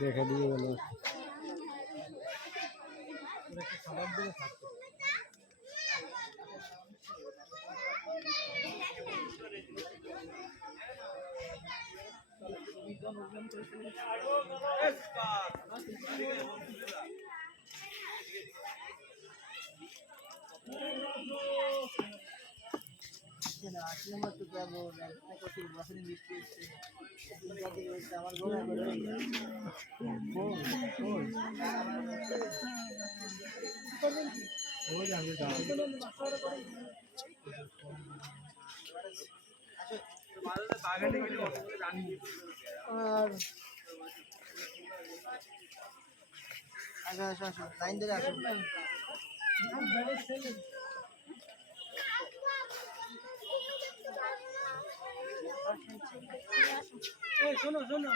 দেখা দিয়ে গেল Yes, God. আর আসো আসো আসো লাইন ধরে আসো শোনো শোনো।